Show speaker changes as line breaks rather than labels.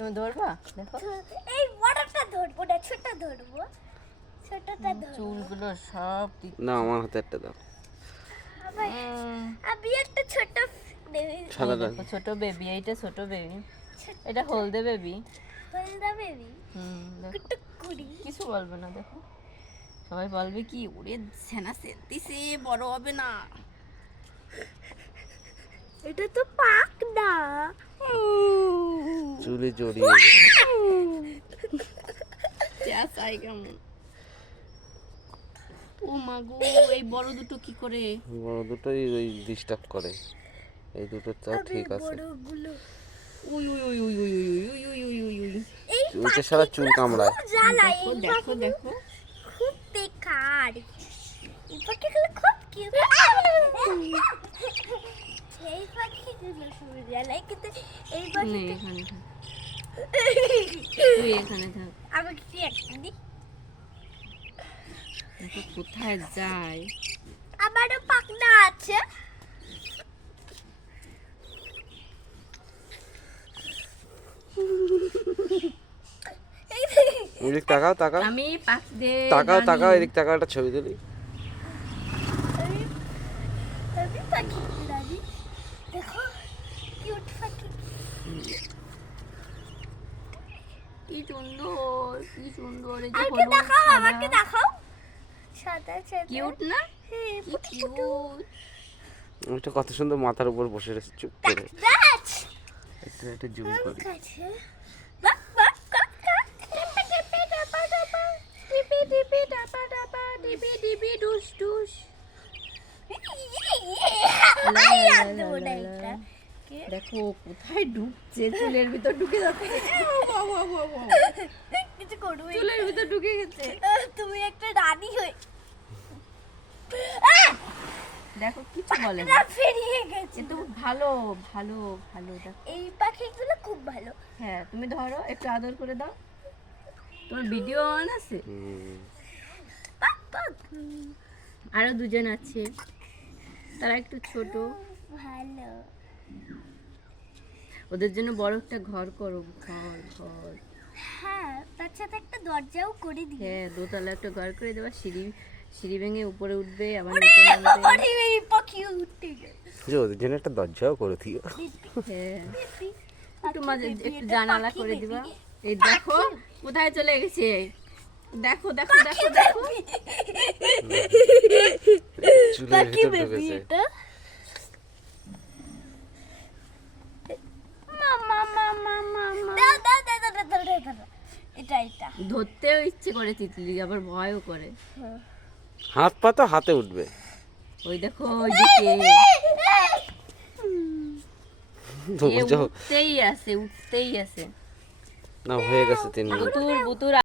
তুমি ধরবা? দেখো।
এই বড়টা ধরবো না ছোট ধরবো। ছোটটা ধরবো।
চুলগুলো সব কি-
না আমার হাতে একটা দাও।
আমি একটা ছোট নেবে
সাদা
এই
দাও।
দেখো, ছোট বেবি এইটা ছোট বেবি এটা হলদে বেবি
হলদা বেবি
হুম কিছু বলবে না দেখো। সবাই বলবে কি ওরে সেনা সেন্তিছে বড় হবে না।
এটা তো পাক না।
চুলে জড়িয়ে
চাই কেমন ও মাগো এই বড় দুটো কি করে
বড় দুটোই ওই ডিস্টার্ব করে এই দুটো তাও ঠিক আছে ওইটা সারা চুল কামড়ায়
দেখো দেখো দেখো
খুব বেকার এই পাখিগুলো খুব কিউট এই পাখিগুলো খুব জ্বালায় কিন্তু
এখানে থাক। তুই এখানে থাক।
আমাকে কি একটা দি
দেখো কোথায় যায়।
আমারও পাখনা আছে।
এদিক তাকাও তাকাও।
আমি পাখিদের
তাকাও তাকাও এদিক তাকাও একটা ছবি তুলি।
আমি আমি পাখি রানী দেখো কিউট পাখি
কি সুন্দর কি সুন্দর এই যে
আমাকে দেখাও। আমাকে দেখাও সাদা সাদা
কিউট না
হ্যাঁ।
কিউট
কত সুন্দর মাথার উপর বসে রয়েছে চুপ করে একটা একটা জুম করি
কাছে বাক
দেখো কোথায় ঢুকছে? চুলের ভিতর ঢুকে যাচ্ছে।
কিছু করবে
চুলের ভিতর ঢুকে গেছে।
তুমি একটা রানী হয়ে
দেখো কিছু বলে না।
ফেরিয়ে গেছে।
কিন্তু ভালো ভালো ভালো দেখো।
এই পাখিগুলো খুব ভালো।
হ্যাঁ তুমি ধরো একটু আদর করে দাও। তোমার ভিডিও অন আছে? আরও দুজন আছে। তারা একটু ছোট।
ভালো।
ওদের জন্য বড় একটা ঘর করো ঘর ঘর।
হ্যাঁ তার সাথে একটা দরজাও করে দিই
হ্যাঁ দোতলা একটা ঘর করে দেওয়া সিঁড়ি সিঁড়ি ভেঙে উপরে উঠবে আবার নিচে নামবে।
এই পাখি উঠে গেছে
যে ওদের জন্য একটা দরজাও করে দিও।
হ্যাঁ। একটু মাঝে একটু জানালা করে দিবা। এই দেখো কোথায় চলে গেছে? দেখো দেখো দেখো দেখো।
চুলের
পাখি
ভিতর
বেবি
ঢুকেছে
এটা মামা মামা মামা দাও দাও দাও দাও দাও দাও দাও, দাও। এটা এটা
ধরতেও ইচ্ছে করে তিতলি আবার ভয়ও করে।
হাত পা তো হাতে উঠবে।
ওই দেখো ওইদিকে
তো বুঝো।
উঠতেই আছে উঠতেই আছে।
না হয়ে গেছে তিন
বুতুর বুতুর